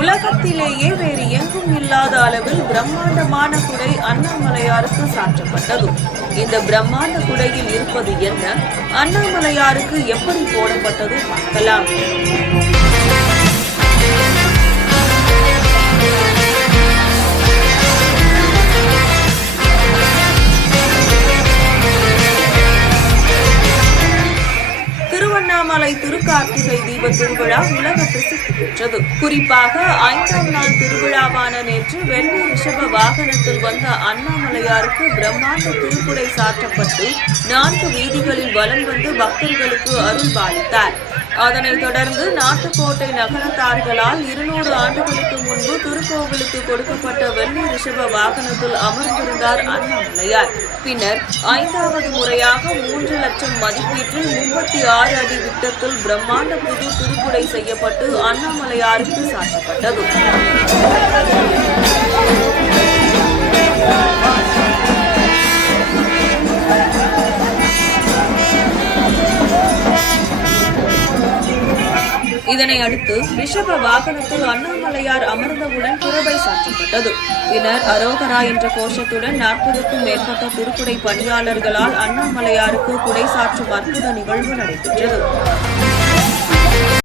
உலகத்திலேயே வேறு எங்கும் இல்லாத அளவில் பிரம்மாண்டமான குடை அண்ணாமலையாருக்கு சாற்றப்பட்டது. இந்த பிரம்மாண்ட குடையில் இருப்பது என்ன? அண்ணாமலையாருக்கு எப்படி போடப்பட்டது பார்க்கலாம். திருவண்ணாமலை திருக்கார்த்திகை தீப திருவிழா உலக பிரசித்தி பெற்றது. குறிப்பாக ஐந்தாம் நாள் திருவிழாவான நேற்று வெள்ளி ரிஷப வாகனத்தில் வந்த அண்ணாமலையாருக்கு பிரம்மாண்ட திருக்குடை சாற்றப்பட்டு நான்கு வீதிகளில் வலம் வந்து பக்தர்களுக்கு அருள் பாலித்தார். அதனைத் தொடர்ந்து நாட்டுக்கோட்டை நகரத்தார்களால் இருநூறு ஆண்டுகளுக்கு முன்பு திருக்கோவிலுக்கு கொடுக்கப்பட்ட வெள்ளி ரிஷப வாகனத்தில் அமர்ந்திருந்தார் அண்ணாமலையார். பின்னர் ஐந்தாவது முறையாக மூன்று லட்சம் மதிப்பீட்டில் முப்பத்தி ஆறு அடி விட்டத்தில் பிரம்மாண்ட புது திருக்குடை செய்யப்பட்டு அண்ணாமலையாருக்கு சாட்டப்பட்டது இதனை அடுத்து ரிஷப வாகனத்தில் அண்ணாமலையார் அமர்ந்தவுடன் புறவை சாற்றப்பட்டது. பின்னர் அரோகரா என்ற கோஷத்துடன் நாற்பதுக்கும் மேற்பட்ட திருக்குடை பணியாளர்களால் அண்ணாமலையாருக்கு குடை சாற்றும் அற்புத நிகழ்வு நடைபெற்றது.